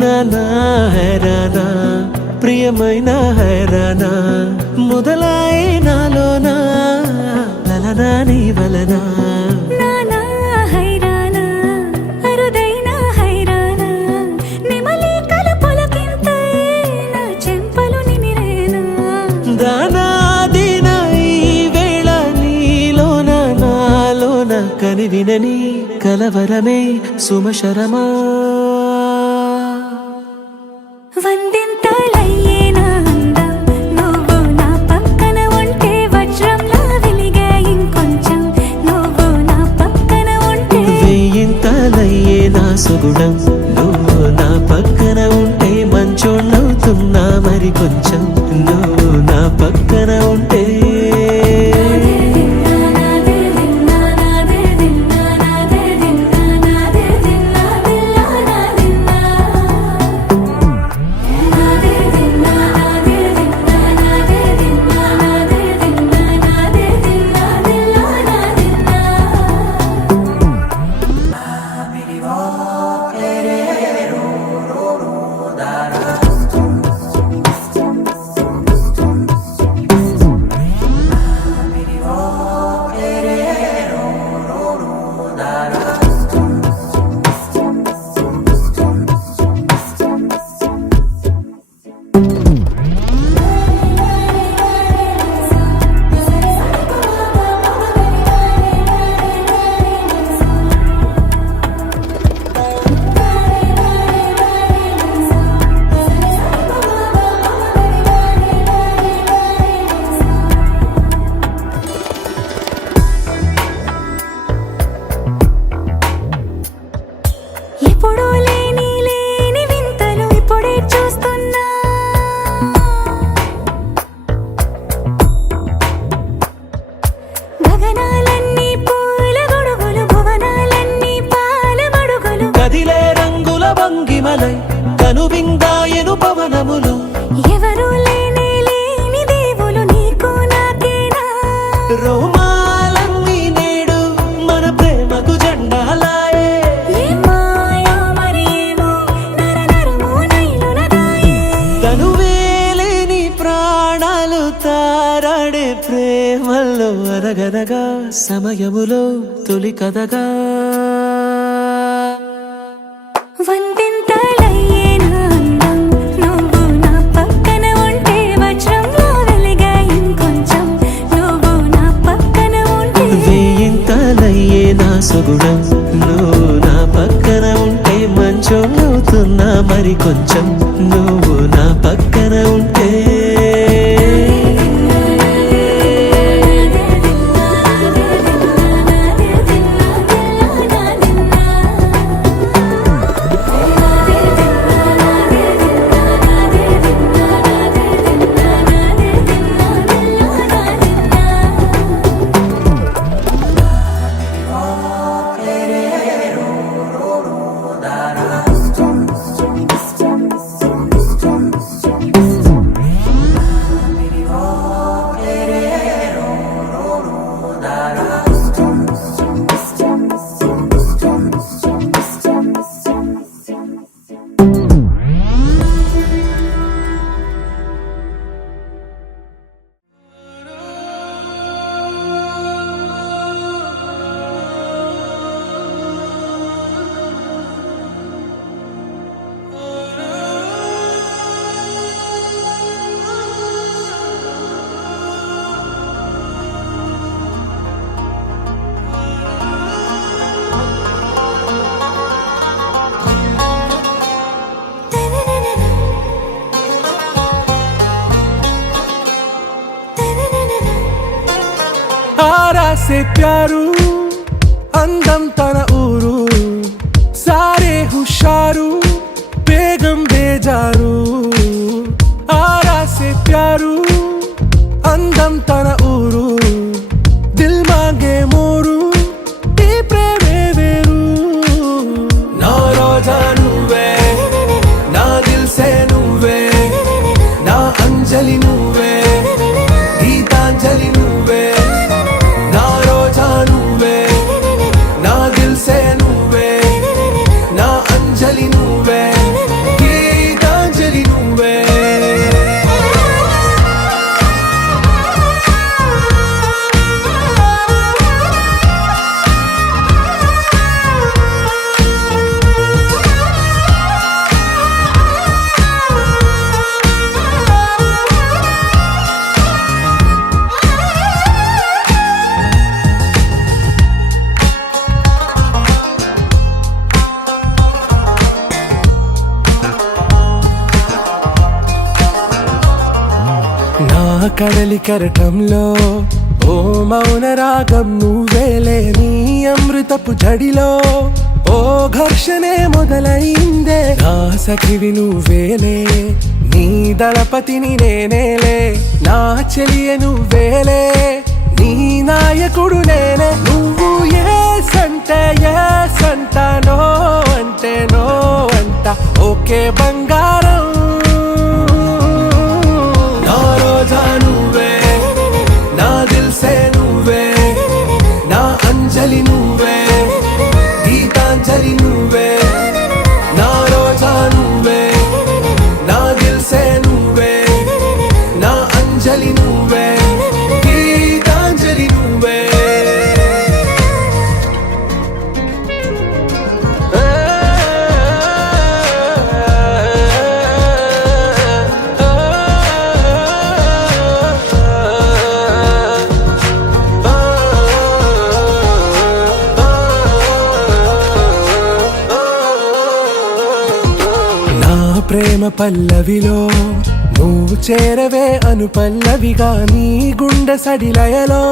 నానా హైరానా ప్రియమైన హైరానా మొదలాయి నాలోనా లలనా నీ వలనా నానా హైరానా అరుదైన హైరానా నెమలి కలుపులకింతై నా చెంపలు నిమిరేనా దానా దినా ఈ వేళ నీలోన నాలోన కనివినని కలవరమే సుమశరమా వందింతలయ్యే నా అందం నువ్వు నా పక్కన ఉంటే వజ్రంలా వెలిగే ఇంకొంచెం నువ్వు నా పక్కన ఉంటే వేయింతలయ్యే నా సుగుణం నువ్వు నా పక్కన ఉంటే మంచోణ్ణవుతున్నా మరి కొంచెం నువ్వు నా పక్కన ఉంటే ఎప్పుడూ లేని వింతలు ఇప్పుడే చూస్తున్నా గగనాలన్నీ పూల గొడుగులు భువనాలన్నీ పాల మడుగులు కదిలే రంగుల భంగిమలై కనువిందాయను పవనములు ఎవరూ లేని దేవులు నీకు నాకేనా రోమాలన్నీ నేడు మన ప్రేమకు జెండాలాయే మాయో మరేమో నరనరమో నైలునదాయే తనువేలేని ప్రాణాలు తారాడే ప్రేమల్లో అరగనగా సమయములో తొలి కథగా వందింతలయ్యే నా అందం నువ్వు నా పక్కన ఉంటే వజ్రంలా వెలిగే ఇంకొంచెం నువ్వు నా పక్కన ఉంటే వేయింతలయ్యే నా సుగుణం నువ్వు నా పక్కన ఉంటే మంచోణ్ణవుతున్నా మరి కొంచెం నువ్వు నా పక్కన ఉంటే Distance. ఆరా సే ప్యారు అందం తన ఊరు సారే హుషారు బేగం బేజారు ఆరా సే ప్యారు అందం తన ఊరు దిల్ మాంగే మోరు ఈ ప్రేమే వేరు నా రోజా నువ్వే నా దిల్ సే నువ్వే నా అంజలి నువ్వే గీతాంజలి నువ్వే నా రోజా నువ్వే నా దిల్ సే నువ్వే నా అంజలి నువ్వే గీతాంజలి నువ్వే నా కడలి కెరటంలో ఓ మౌన రాగం నువ్వేలే నీ అమృతపు జడిలో ఓ ఘర్షణే మొదలైందే నా సఖివి నువ్వేలే నీ దళపతిని నేనేలే నా చెలియ నువ్వేలే నీ నాయకుడు నేనే నువ్వు ఏ సంట నో అంటే నో అంట ఓకే బంగారం నా రోజా నువ్వే నా దిల్ సే నువ్వే నా అంజలి నువ్వే గీతాంజలి నువ్వే నా రోజా నువ్వే నా దిల్ సే నువ్వే నా అంజలి నువ్వే గీతాంజలి నువ్వే నా ప్రేమ పల్లవిలో నువ్వు చేరవే అను పల్లవిగా నీ గుండె సడిలయలో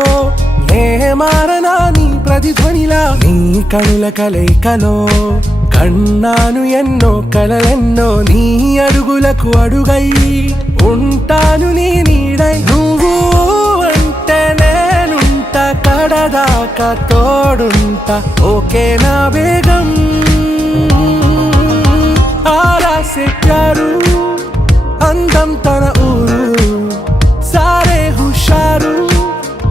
నే మారనా నీ ప్రతిధ్వనిలా నీ కనుల కలయికలో కన్నాను ఎన్నో కలలెన్నో నీ అడుగులకు అడుగై ఉంటాను నీ నీడై నువ్వు అంటే నేనుంట కడదాకా తోడుంటా ఓకే నా బేగం ఆరా సే ప్యారు అందం తన ఊరు సారే హుషారు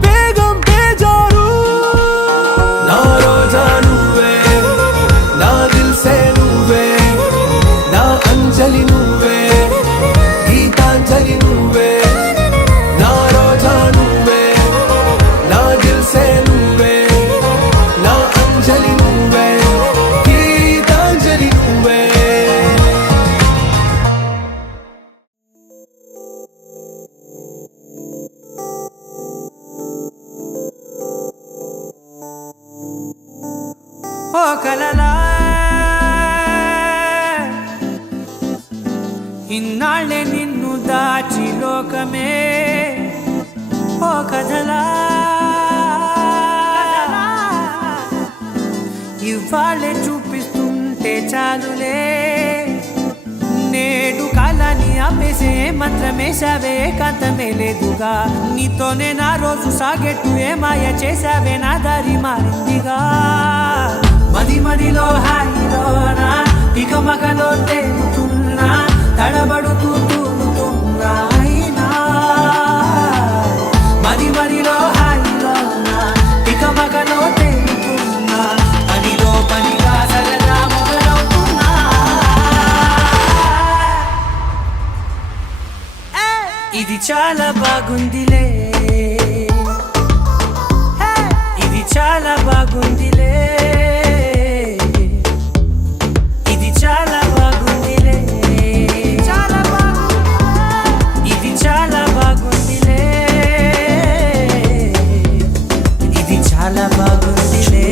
బేగం బేజారు నా రోజా నువ్వే నా దిల్ సే నువ్వే నా అంజలి నువ్వే గీతాంజలి నువ్వే నా రోజా నువ్వే నా దిల్ సే నువ్వే నా అంజలి నువ్వే గీతాంజలి నువ్వే ఓ కలలా ఇన్నాళ్ళే నిన్ను దాచి లోకమే ఓ కథలా ఇవాళ్ళే చూపిస్తుంటే చాలులే నేడు కాలాన్ని ఆపేసే మంత్రమేశావే కాంతమే లేదుగా నీతోనే నా రోజు సాగెట్టు ఏ మాయ చేశావే నా దారి మారిందిగా మది మదిలో హాయిలోనా ఇక మగలో తేలుతున్నా తడబడుతూ తూలుతున్నా అయినా మది మదిలో హాయిలోనా ఇక మగలో తేలుతున్నా పనిలో పనిగా సరదా మొదలవుతున్నా ఇది చాలా బాగుందిలే ఇది చాలా బాగుందిలే ఇది చాలా బాగుందిలే ఇది చాలా బాగుందిలే ఇది చాలా బాగుందిలే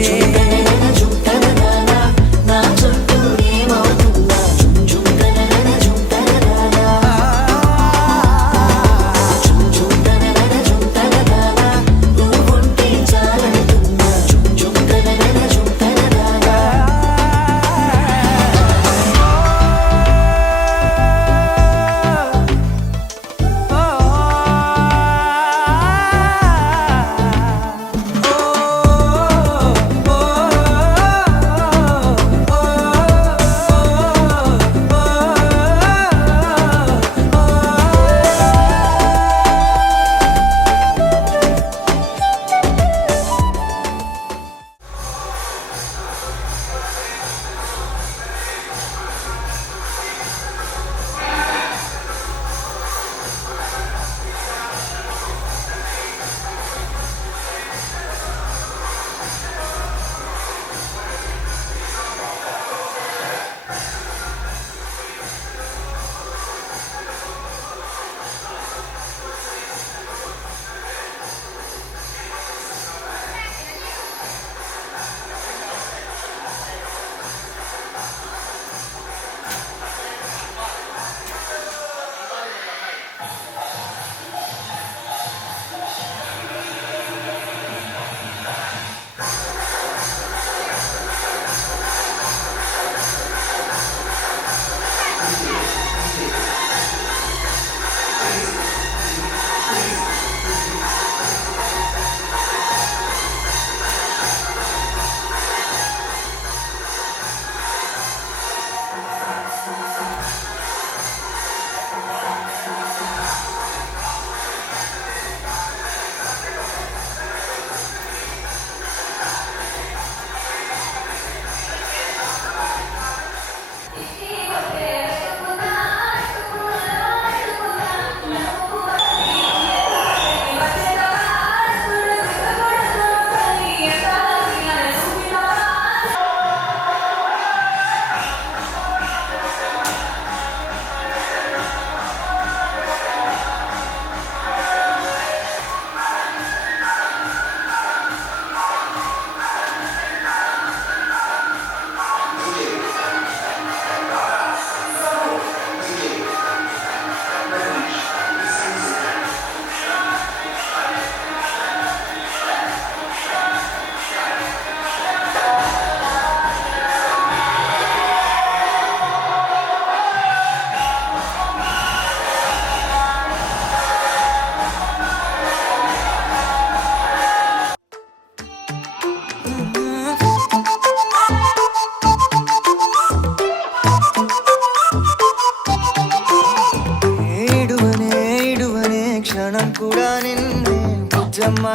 బుజ్జమ్మ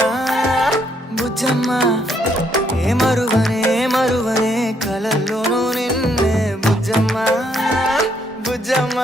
బుజ్జమ్మ ఏ మరువనే కలల్లోనూ నిన్నే బుజ్జమ్మ బుజ్జమ్మ